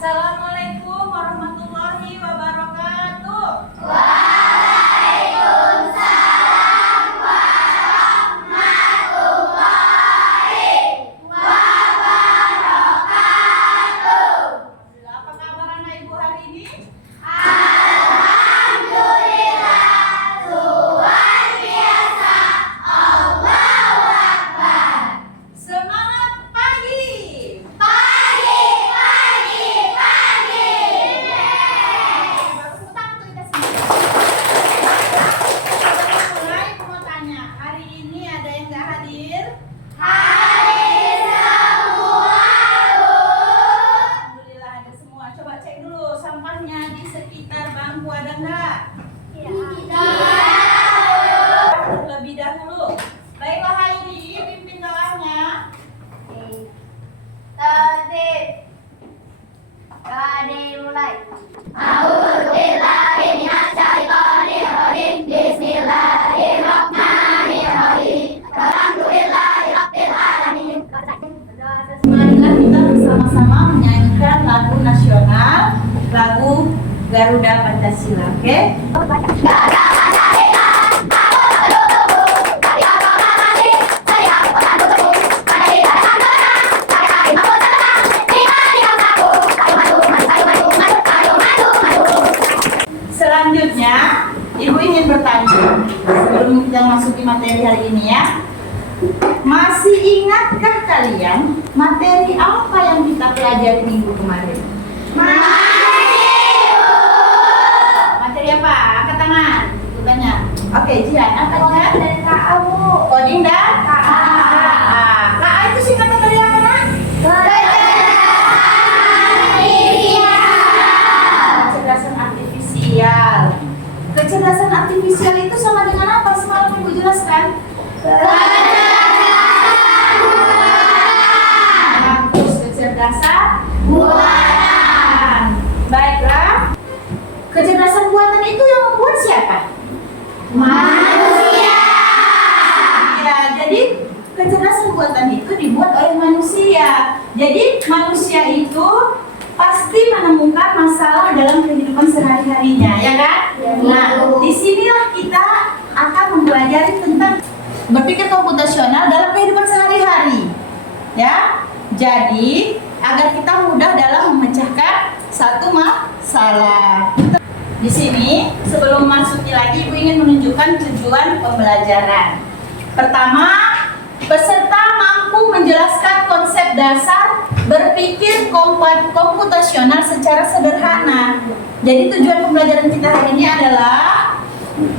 Assalamualaikum warahmatullahi wabarakatuh. Waalaikumsalam warahmatullahi wabarakatuh. Apa kabar anak ibu hari ini? Alhamdulillah, luar biasa. Allahu Akbar. Semangat pagi. Pagi, pagi, pagi. Bagus utang tuh kita sini. Mulai aku mau tanya, hari ini ada yang nggak hadir? Hadir semua, Bu. Alhamdulillah ada semua. Coba cek dulu sampahnya di sekitar bangku ada nggak? Terlebih dahulu. Baiklah Hairi, pimpin doanya. Tertib. Mulai. A'udzubillahi minasyaitonirrajim. Bismillahirrahmanirrahim. Alhamdulillahirabbil alamin. Marilah kita bersama-sama menyanyikan lagu nasional, lagu Garuda Pancasila, oke? Selanjutnya, Ibu ingin bertanya sebelum kita masuki materi hari ini ya. Masih ingatkah kalian materi apa yang kita pelajari minggu kemarin? Materi apa? Angkat tangan. Ibu tanya. Oke, Jihan, apa Jihan? Coding dan KA. KA itu singkatan dari apa, Nak? Kecerdasan artifisial. Kecerdasan artifisial itu sama dengan apa? Semalam Ibu jelaskan. Bagus, kecerdasan buatan. Baiklah. Kecerdasan buatan itu yang membuat siapa? Manusia. Ya, jadi kecerdasan buatan itu dibuat oleh manusia. Jadi manusia itu pasti menemukan masalah dalam kehidupan sehari-harinya, ya kan? Ya. Nah, disinilah kita akan mempelajari tentang berpikir komputasional dalam kehidupan sehari-hari, ya. Jadi agar kita mudah dalam memecahkan satu masalah. Di sini sebelum masuki lagi, Ibu ingin menunjukkan tujuan pembelajaran. Pertama, peserta mampu menjelaskan konsep dasar berpikir komputasional secara sederhana. Jadi tujuan pembelajaran kita hari ini adalah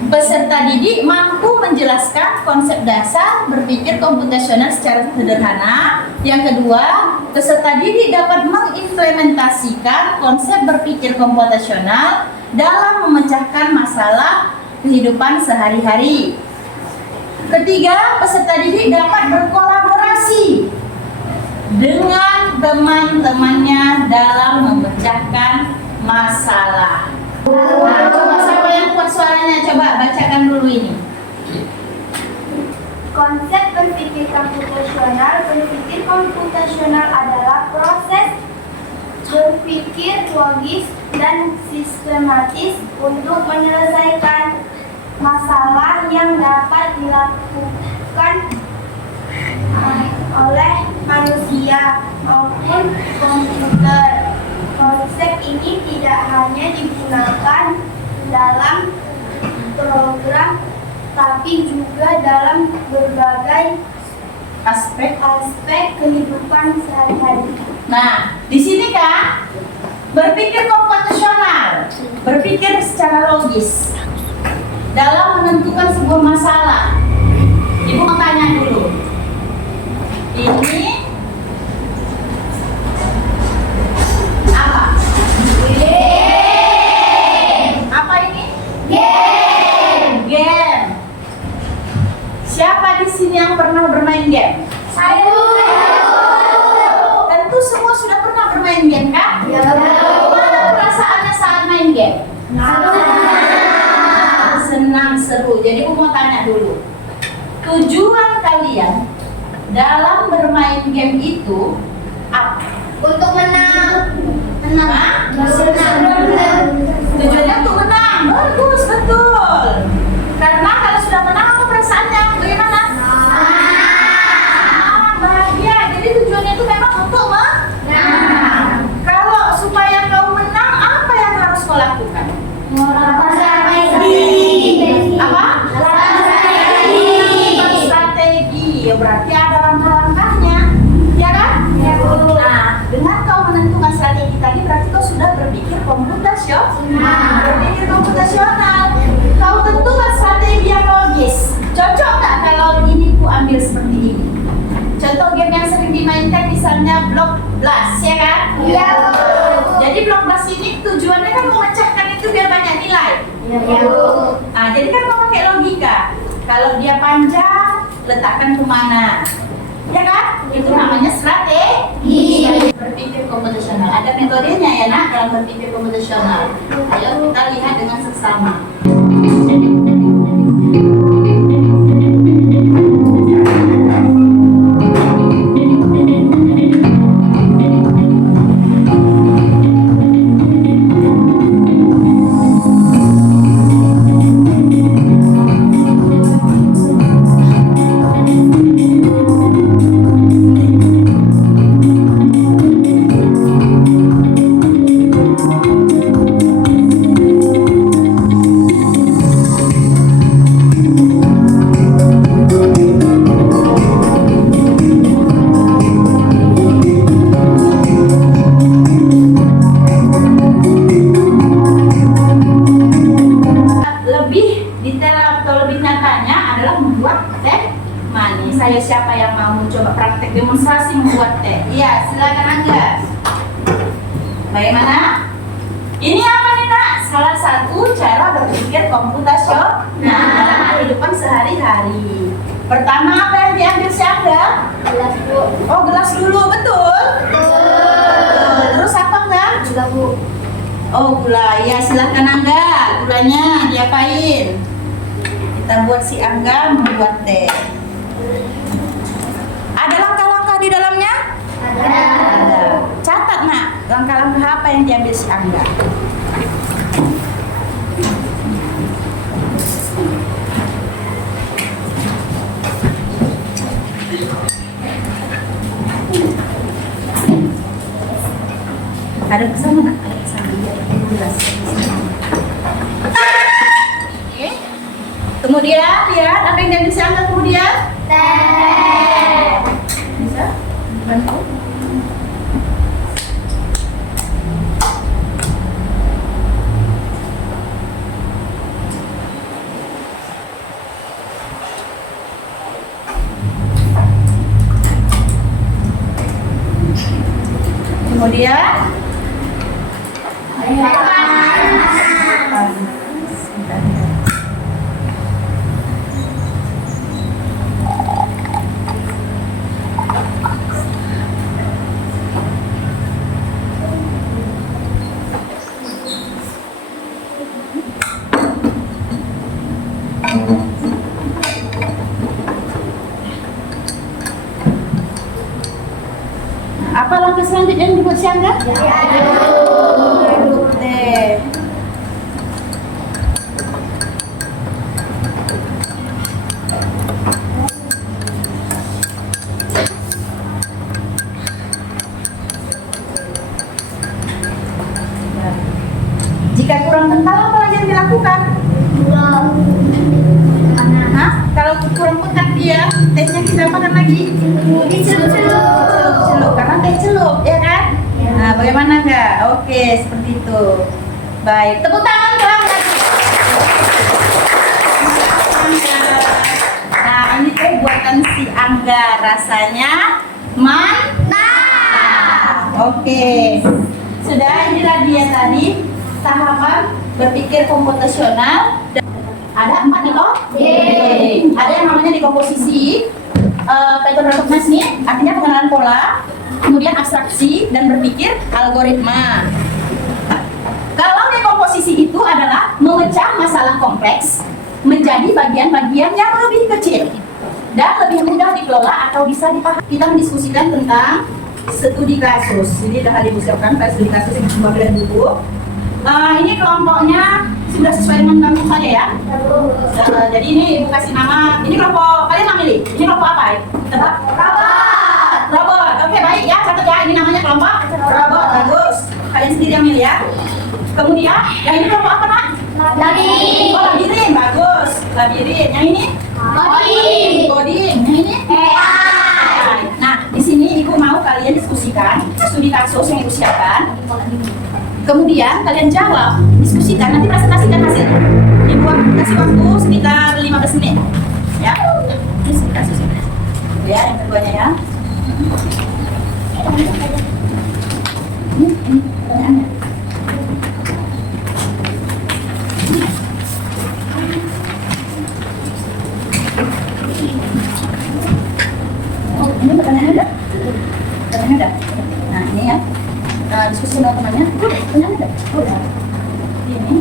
peserta didik mampu menjelaskan konsep dasar berpikir komputasional secara sederhana. Yang kedua, peserta didik dapat mengimplementasikan konsep berpikir komputasional dalam memecahkan masalah kehidupan sehari-hari. Ketiga, peserta didik dapat berkolaborasi dengan teman-temannya dalam memecahkan masalah. Nah, coba siapa yang kuat suaranya? Coba bacakan dulu ini. Konsep berpikir komputasional adalah proses berpikir logis dan sistematis untuk menyelesaikan masalah yang dapat dilakukan oleh manusia maupun komputer. Konsep ini tidak hanya digunakan dalam program, tapi juga dalam berbagai Aspek. kehidupan sehari-hari. Nah, di sini kan berpikir komputasional, berpikir secara logis dalam menentukan sebuah masalah. Ibu mau tanya dulu. Ini apa? Apa ini? Game. Siapa di sini yang pernah bermain game? Tentu semua sudah pernah bermain game kan? Gimana perasaannya saat main game? Senang, seru. Jadi aku mau tanya dulu. Tujuan kalian dalam bermain game itu apa? Untuk menang. Hah? ya kan? Iya, Bu. Jadi blok plus ini tujuannya kan memecahkan itu biar banyak nilai. Iya, Bu. Nah, jadi kan mau pakai logika. Kalau dia panjang, letakkan kemana? Ya kan? Itu namanya strategi. Berpikir komputasional. Ada metodenya ya nak dalam berpikir komputasional. Ayo kita lihat dengan seksama. Lebih detail atau lebih nyatanya adalah membuat teh manis. Saya siapa yang mau mencoba praktek demonstrasi membuat teh? Iya, silakan Angga. Bagaimana? Ini apa nih nak? Salah satu cara berpikir komputasional dalam kehidupan sehari-hari. Pertama apa yang diambil si Angga? Gelas, Bu. Oh, gelas dulu, betul? Betul. Terus apa enggak? Gula, Bu. Oh, gula. Ya, silahkan Angga. Gulanya diapain? Kita buat si Angga membuat teh. Ada langkah-langkah di dalamnya? Ada. Catat nak, langkah-langkah apa yang diambil si Angga? Ada kesana nak? Ada kesana. Jelas. Oke. Kemudian lihat apa yang diambil si Angga kemudian? Teh. Bisa? Bantu. Kemudian apa langkah selanjutnya yang dibuat si Angga? Aduk teh. Jika kurang kental apa lagi yang dilakukan? Hah? Kalau kurang pekat dia, tehnya kita apakan lagi? Celup, karena teh celup, ya kan? Nah, bagaimana enggak? Oke, seperti itu. Baik, tepuk tangan ke Angga. Nah, ini teh buatan si Angga, rasanya mantap. Oke, sudah inilah dia tadi tahapan berpikir komputasional. Ada 4 nih toh? Ada yang namanya dekomposisi, pattern recognition, artinya pengenalan pola, kemudian abstraksi dan berpikir algoritma. Kalau dekomposisi itu adalah memecah masalah kompleks menjadi bagian-bagian yang lebih kecil dan lebih mudah dikelola atau bisa dipahami. Kita mendiskusikan tentang studi kasus. Jadi sudah disiapkan studi kasus yang pembagian buku. Ini kelompoknya sudah sesuai dengan kampus saya ya. Jadi ini ibu kasih nama. Ini kelompok kalian yang milih. Ini kelompok apa? Tebak? Robot. Oke, baik ya. Catat ya. Ini namanya kelompok robot. Bagus. Kalian sendiri yang milih ya. Kemudian yang ini kelompok apa nak? Labirin. Oh, labirin. Bagus. Labirin. Yang ini? Coding. Yang ini? AI. Nah, di sini ibu mau kalian diskusikan studi kasus yang ibu siapkan. Kemudian kalian jawab, diskusikan, nanti presentasikan hasilnya. Dibuat kasih waktu sekitar 15 menit. Ya. Ini kasusnya. Ya, yang keduanya ya. diskusi sama temannya. Benar nggak? Udah. Ini.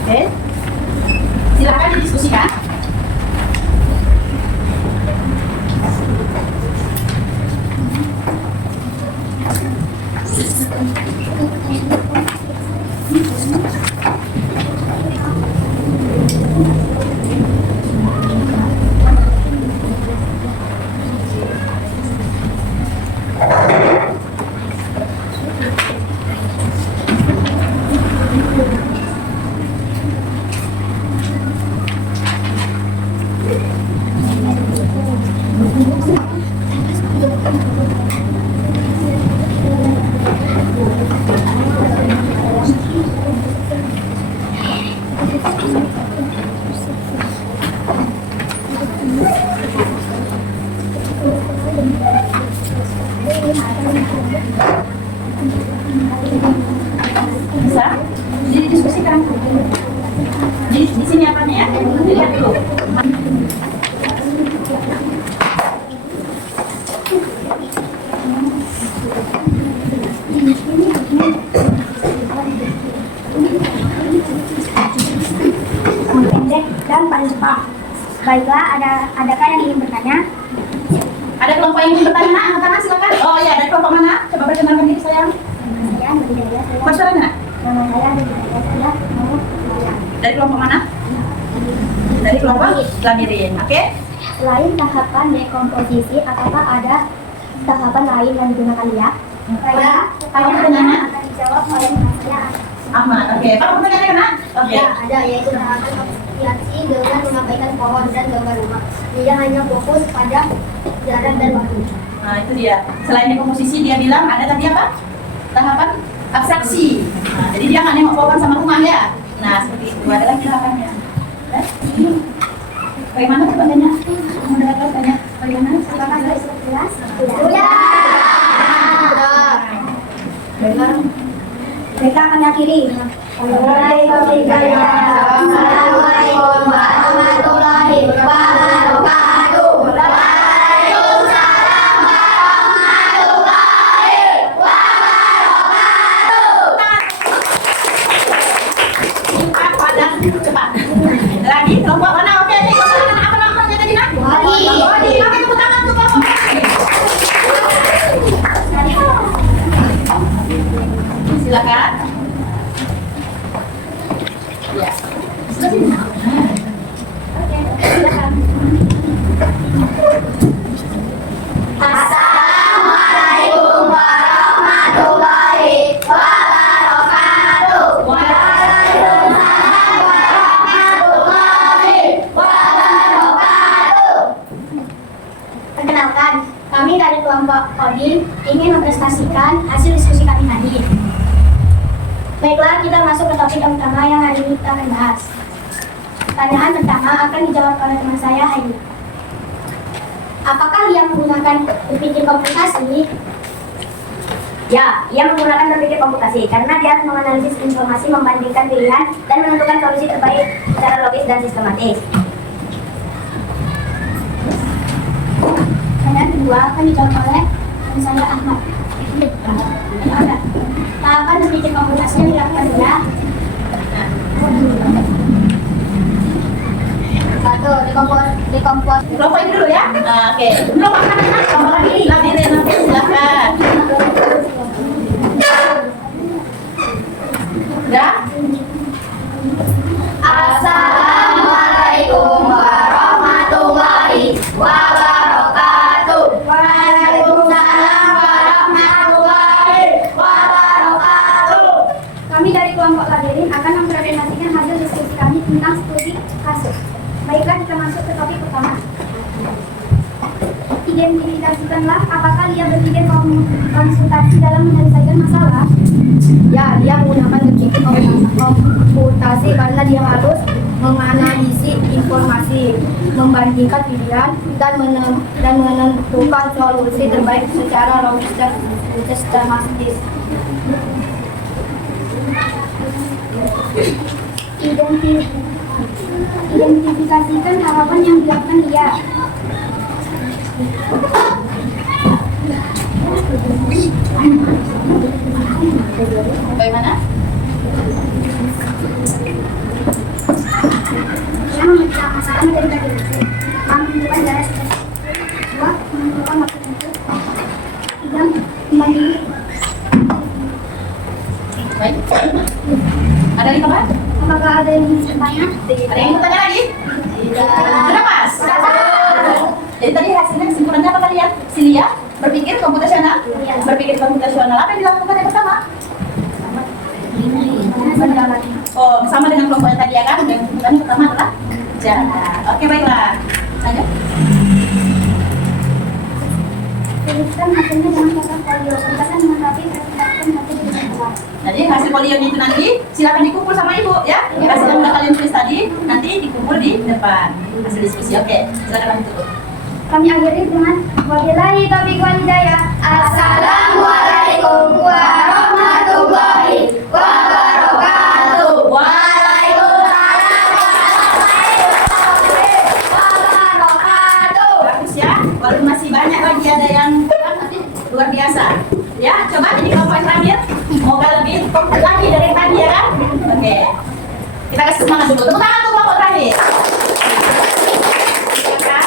Oke. Silakan didiskusikan. Bisa didiskusikan. Di sini apa nih ya? Dilihat dulu. Pendek dan paling cepat. Baiklah, adakah yang ingin bertanya? Ada kelompok yang ingin bertanya, nak? Angkat tangan silakan. Oh iya, dari kelompok mana? Coba perkenalkan diri sayang. Saya Maria, saya. Kok suaranya, nak? Nama saya saya mau bertanya. Dari kelompok mana? Dari kelompok Labirin. Oke. Selain tahapan dekomposisi, apakah ada tahapan lain yang digunakan ya? Saya pertanyaannya? akan dijawab oleh teman saya. Ahmad. Oke. Kamu pertanyaannya, nak? Oke. Ya, ada yaitu tahapan obstruksi dengan mengabaikan pohon dan gambar rumah. Dia hanya fokus pada jarak dan waktu. Nah, itu dia. Selain dekomposisi, dia bilang ada tadi apa? Tahapan abstraksi. Nah, jadi dia nggak nengok pohon sama rumah ya. Nah, seperti itu. Ada lagi tahapannya. Ya? Bagaimana pertanyaannya? Kamu dapat tanya? Bagaimana? Apakah sudah jelas? Sudah. Sudah. Mereka akan akhiri. Assalamualaikum warahmatullahi wabarakatuh. Cepat. Lagi kelompok mana? Oke, nih kelompok mana? Apa namanya tadi, nak? Bodi. Bodi. Oke, tepuk tangan untuk kelompok ini. Silakan. Ya. Sudah sini. Oke, silakan. Assalamualaikum warahmatullahi wabarakatuh. Waalaikumsalam warahmatullahi wabarakatuh. Perkenalkan, kami dari kelompok Kodim ingin mempresentasikan hasil diskusi kami tadi. Baiklah, kita masuk ke topik utama yang hari ini kita akan bahas. Pertanyaan pertama akan dijawab oleh teman saya, Haini. Apakah dia menggunakan berpikir komputasi? Ya, ia menggunakan berpikir komputasi karena dia harus menganalisis informasi, membandingkan pilihan, dan menentukan solusi terbaik secara logis dan sistematis. Pertanyaan kedua akan dijawab oleh teman saya, Ahmad. Ada. Tahapan berpikir komputasi yang dilakukan dia. Satu, dekompos. Kelompok ini dulu ya. Nah, oke. Kelompok mana, nak? Kelompok ini. Labirin. Oke, silakan. Udah? Assalamualaikum warahmatullahi wabarakatuh. Waalaikumsalam warahmatullahi wabarakatuh. Kami dari kelompok Labirin akan mempresentasikan hasil diskusi kami tentang studi kasus. Baiklah, kita masuk ke topik pertama. Identifikasikanlah apakah dia berpikir konsultasi dalam menyelesaikan masalah. Ya, dia menggunakan berpikir komputasi karena dia harus menganalisis informasi, membandingkan pilihan, dan menentukan solusi terbaik secara logis dan sistematis. Identifikasikan harapan yang dilakukan Lia. Bagaimana? Dia memasakkan materi tadi. Menentukan jarak dua, menentukan waktu tempuh. Tiga, membandingi. Baik. Ada lagi kapan? Apakah ada yang ingin bertanya? Ada yang mau tanya lagi? Sudah pas? Jadi tadi hasilnya kesimpulannya apa kalian? Si Lia berpikir komputasional? Berpikir komputasional. Apa yang dilakukan yang pertama? Oh, sama dengan kelompok yang tadi ya kan? Yang kesimpulannya pertama adalah jarak. Oke, baiklah. Lanjut. Tuliskan hasilnya dengan kata folio. Tuliskan dengan rapi, presentasikan hasil dengan jelas. Jadi hasil folionya itu nanti silakan dikumpul sama ibu ya. Hasil yang udah kalian tulis tadi nanti dikumpul di depan hasil diskusi. Oke, silakan ditutup. Kami akhiri dengan wabillahi taufiq wal hidayah. Assalamualaikum warahmatullahi wabarakatuh. Bagus ya. Walaupun masih banyak lagi ada yang nanti luar biasa. Ya, coba ini kelompok yang terakhir. Semoga lebih komplit lagi dari yang tadi ya kan? Oke. Kita kasih semangat dulu. Tepuk tangan untuk kelompok terakhir. Silakan.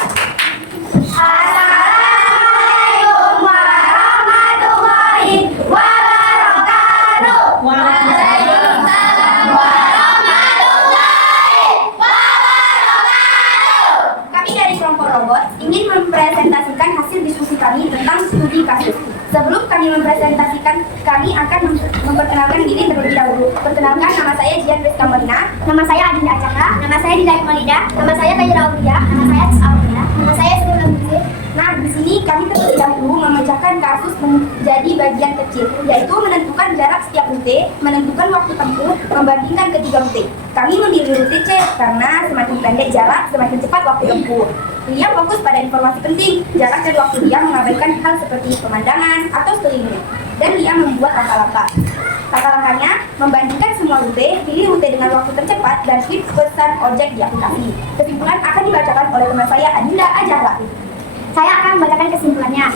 Assalamualaikum warahmatullahi wabarakatuh. Waalaikumsalam warahmatullahi wabarakatuh. Kami dari kelompok robot ingin mempresentasikan hasil diskusi kami tentang studi kasus. Sebelum kami mempresentasikan, kami akan memperkenalkan diri terlebih dahulu. Perkenalkan, nama saya Jian Rizka Molina. Nama saya Adinda Acaka. Nama saya Dida Malida. Nama saya Fajra Aulia. Nama saya Tis Aulia. Nama saya Sri Musir. Nah, di sini kami terlebih dahulu memecahkan kasus menjadi bagian kecil, yaitu menentukan jarak setiap rute, menentukan waktu tempuh, membandingkan ketiga rute. Kami memilih rute C karena semakin pendek jarak, semakin cepat waktu tempuh. Dia fokus pada informasi penting, jarak dan waktu dia mengabaikan hal seperti pemandangan atau sekeliling. Dan dia membuat langkah-langkah. Langkah-langkahnya membandingkan semua rute, pilih rute dengan waktu tercepat, dan klik pesan ojek di aplikasi. Kesimpulan akan dibacakan oleh teman saya Adinda Ajahla. Saya akan membacakan kesimpulannya.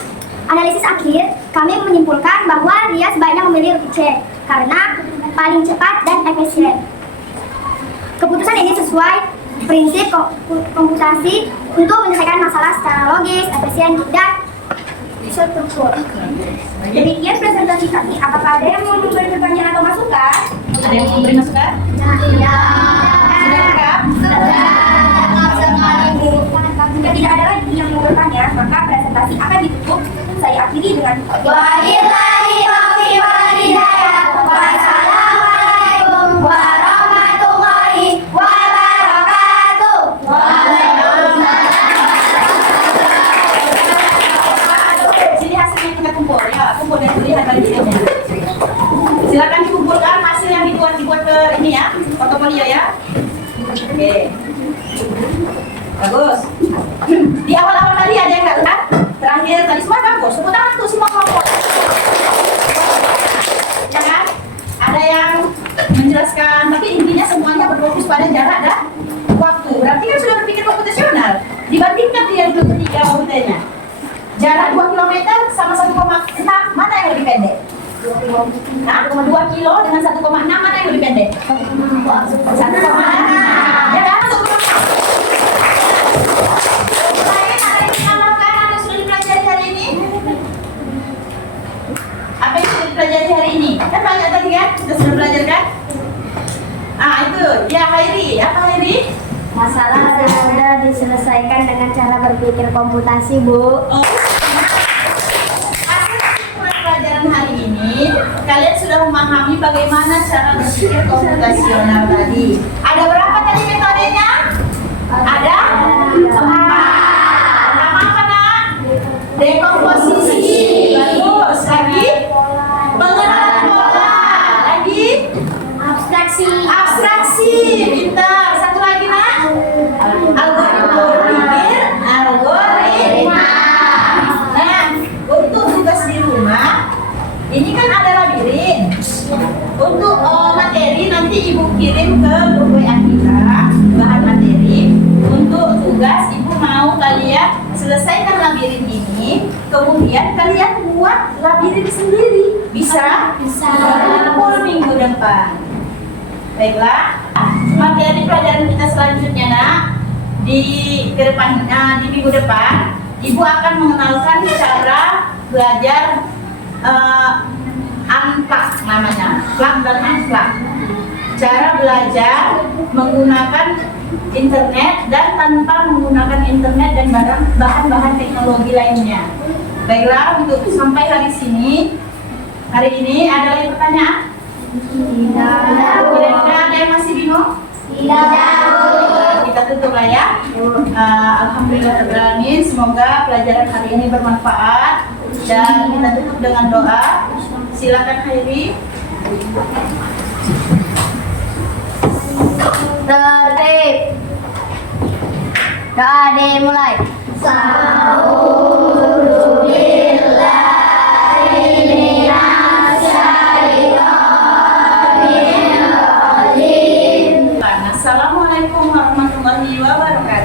Analisis akhir, kami menyimpulkan bahwa dia sebaiknya memilih rute C karena paling cepat dan efisien. Keputusan ini sesuai prinsip komputasi untuk menyelesaikan masalah secara logis, efisien, dan struktur. Demikian presentasi kami. Apakah ada yang mau memberi pertanyaan atau masukan? Ada yang mau memberi masukan? Ya. Sudah lengkap? Jika tidak ada lagi yang mau bertanya, maka presentasi akan ditutup. Saya akhiri dengan wabillahi taufiq wal hidayah. Wassalamualaikum warahmatullahi wabarakatuh. Sini hasilnya kita kumpul ya, kumpul dan lihat lagi videonya. Silakan dikumpulkan hasil yang dibuat ke ini ya, portofolio ya. Oke. Bagus. Di awal-awal tadi ada yang nggak lihat, terakhir tadi semua bagus. Tepuk tangan untuk semua kelompok. Ya kan? Ada yang menjelaskan, tapi intinya semuanya berfokus pada jarak dan waktu. Berarti kan sudah berpikir komputasional. Dibandingkan dia dulu ketiga komputernya. Jarak 2 km sama 1,6, mana yang lebih pendek? 2 kilo dengan 1,6 mana yang lebih pendek? 1,6. Ya kan? Apa yang sudah dipelajari hari ini? Kan banyak tadi kan? Kita sudah belajar kan? Itu. Ya Hairi. Apa Hairi? Masalah sudah diselesaikan dengan cara berpikir komputasi, Bu. Pelajaran hari ini, kalian sudah memahami bagaimana cara berpikir komputasional tadi. Ada berapa tadi metodenya? Ada 4. Nama apa nak? Dekomposisi. Bagus. Lagi? Pengenalan pola. Lagi? Abstraksi. Pintar. Satu lagi nak? Algoritma berpikir. Algoritma. Nah, untuk tugas di rumah, ini kan ada labirin. Untuk materi nanti Ibu kirim ke grup WA kita bahan materi. Untuk tugas Ibu mau kalian selesaikan labirin ini, kemudian kalian buat labirin sendiri. Bisa? Bisa. Minggu depan. Baiklah, materi pelajaran kita selanjutnya nak di minggu depan, Ibu akan mengenalkan cara belajar unplug namanya, plug dan unplug. Cara belajar menggunakan internet dan tanpa menggunakan internet dan bahan-bahan teknologi lainnya. Baiklah, untuk sampai hari ini ada lagi pertanyaan? Tidak. Kira-kira ada yang masih bingung? Tidak. Kita tutup lah ya. Alhamdulillah, semoga pelajaran hari ini bermanfaat dan kita tutup dengan doa. Silakan Khairi. Tertib. Kade mulai. Assalamualaikum warahmatullahi wabarakatuh.